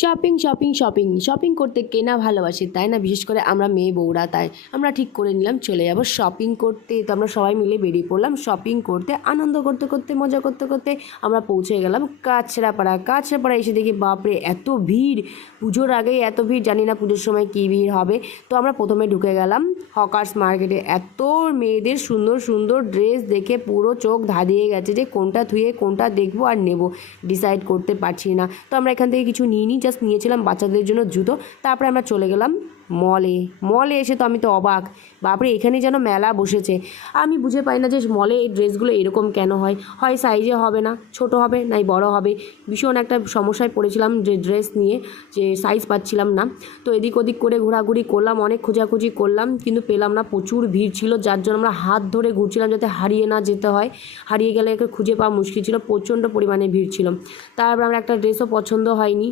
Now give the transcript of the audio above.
Shopping shopping shopping shopping করতে কে না ভালোবাসে, তাই না? বিশেষ করে আমরা মেয়ে বউরা। তাই আমরা ঠিক করে নিলাম চলে যাব শপিং করতে। তো আমরা সবাই মিলে বেরিয়ে পড়লাম শপিং করতে। আনন্দ করতে করতে, মজা করতে করতে আমরা পৌঁছে গেলাম কাঁচরাপাড়া। কাঁচরাপাড়া এসে দেখি বাপরে এত ভিড়! পুজোর আগেই এত ভিড়, জানি না পুজোর সময় কী ভিড় হবে। তো আমরা প্রথমে ঢুকে গেলাম হকার্স মার্কেটে। এত মেয়েদের সুন্দর সুন্দর ড্রেস দেখে পুরো চোখ ধাঁধিয়ে গেছে যে কোনটা ধুয়ে কোনটা দেখবো আর নেব, ডিসাইড করতে পারছি না। তো আমরা এখান থেকে কিছু নিইনি, জাস্ট নিয়েছিলাম বাচ্চাদের জন্য জুতো। তারপরে আমরা চলে গেলাম মলে এসে তো আমি তো অবাক, বাপরে এখানে যেন মেলা বসেছে। আমি বুঝে পাই না যে মলে এই ড্রেসগুলো এরকম কেন হয় সাইজে হবে না, ছোট হবে নাই বড় হবে। ভীষণ একটা সমস্যায় পড়েছিলাম যে ড্রেস নিয়ে, যে সাইজ পাচ্ছিলাম না। তো এদিক ওদিক করে ঘোরাঘুরি করলাম, অনেক খোঁজাখুঁজি করলাম কিন্তু পেলাম না, প্রচুর ভিড় ছিল। যার জন্য আমরা হাত ধরে ঘুরছিলাম যাতে হারিয়ে না যেতে হয়, হারিয়ে গেলে একে খুঁজে পাওয়া মুশকিল ছিল, প্রচণ্ড পরিমাণে ভিড় ছিল। তারপর আমরা একটা ড্রেসও পছন্দ হয়নি,